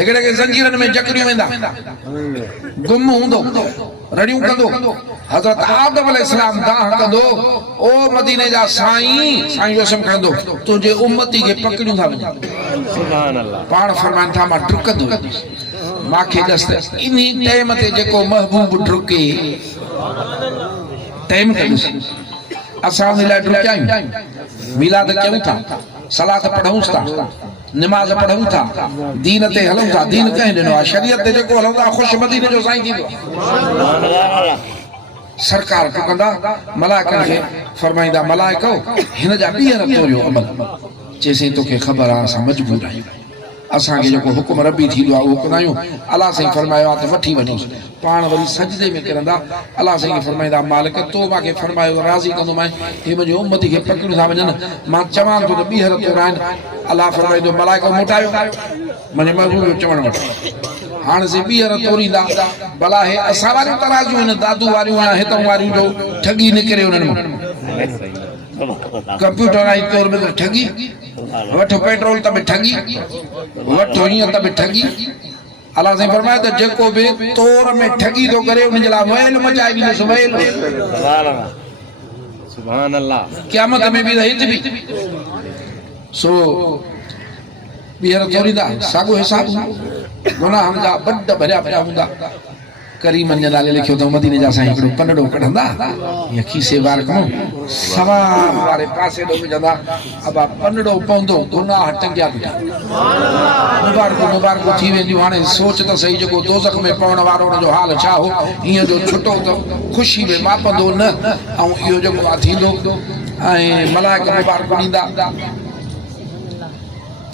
एकड़े के जंजीरन में जकरियूं वेंदा गुम हुंदो रड़ियूं कंदो हजरत आदम अलैहिस्सलाम दाह कंदो ओ मदीने जा साईं साईं जोसम खणंदो तुझे उम्मती के पकड़ियूं था सुभान अल्लाह पाण फरमान था मां डुकंदो माखे दस्त इन्ही टाइम ते जेको महबूब डुके टाइम कदुस असां मिला डुकायूं मिलाद कयूं था सलात पढ़ूं था नमाज पढ़ूं था दीन ते हलूं था दीन कहीं ॾिनो आहे शरीयत ते जेको हलूं था ख़ुशि मदीने जो साईं थींदो सरकार कंदा मलाइकनि खे फरमाईंदा मलाइको हिन जा ॿीहर तोरियो अमल चएसई तोखे ख़बर आहे असां मजबूर आहियूं असांखे जेको हुकुम रबी थींदो आहे उहो कंदा आहियूं अलाह साईं फरमायो आहे त वठी वञोसि पाण वरी सजदे में किरंदा अलाह साईं खे फरमाईंदा मालिक तो मूंखे फरमायो राज़ी कंदोमांइ हे मुंहिंजे उम्मती खे पकड़ियूं था वञनि मां चवां थो त ॿीहर तोराइनि अलाह फरमाईंदो मलाइको मोटायो मुंहिंजे महबूब जो चवण वटि हाणे से ॿीहर तोरींदा भला हे असां वारियूं तराजूं आहिनि दादू वारियूं या हितां वारियूं जो ठगी निकिरे उन्हनि मां कंप्यूटराइज तौर में ठगी वठो पेट्रोल त ठगी वठो हीअं त ठगी अल्लाह साईं फरमाए त जेको बि तौर में ठगी थो करे उन जे लाइ वैल मचाए ॾींदुसि वैल सुभान अल्लाह क़यामत में बि हित बि सो ॿीहर तोरींदा साॻियो हिसाब गुनाहनि जा बड भरिया पिया हूंदा करीमन जे नाले लिखियो अथऊं मदीने जा साईं हिकिड़ो पनड़ो कढंदा या खीसे वार खां सवार वारे पासे ॾो विझंदा अबा पनड़ो पवंदो गुनाह टंगिया पिया मुबारकूं मुबारकूं थी वेंदियूं हाणे सोच त सही जेको दोज़ख में पवण वारो हुनजो हाल छा हो हीअं जो छुटो त ख़ुशी में मापंदो न ऐं इहो जेको आहे थींदो ऐं मलाइक मुबारकूं ॾींदा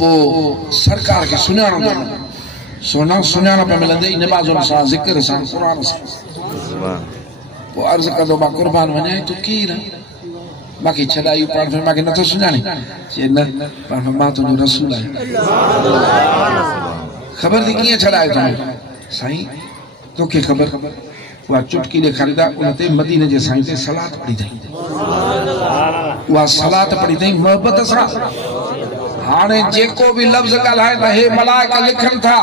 पोइ सरकार खे सुञाणंदो सोना सुञाणप मिलंदे नमाज़ुनि सां ज़िक्र सां क़ुरान सां पोइ अर्ज़ु कंदो मां क़ुर्बान वञाए तूं केरु मूंखे छॾाई पाण मूंखे नथो सुञाणे चए न पाण मां तुंहिंजो रसूल आहियां ख़बर थी कीअं छॾायो तूं साईं तोखे ख़बर उहा चुटकी ॾेखारींदा उन ते मदीने जे साईं ते सलात पढ़ी अथई उहा सलात पढ़ी अथई मोहबत सां हाणे जेको भी लफ्ज़ ॻाल्हाए त हे मलाइका लिखनि था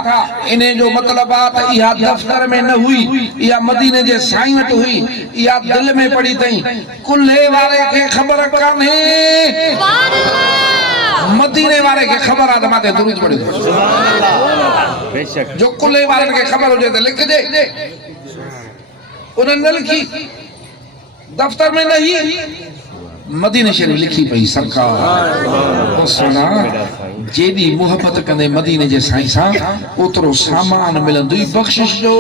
इन जो मतिलबु आहे त इहा दफ़्तर में न हुई इहा मदीने जे साईं वटि हुई इहा दिलि में पढ़ी अथई कुल्हे वारे खे ख़बर कान्हे मदीने वारे खे ख़बर आहे त माथे दुरूद पढ़ियो बेशक जो कुल्हे वारनि खे ख़बर हुजे त लिखजे उन्हनि न लिखी दफ़्तर में न ही मदीने शरीफ लिखी पई सरकार सोना जेडी मोहब्बत कंदे मदीने जे साईं सां ओतिरो सामान मिलंदो बख़्शिश जो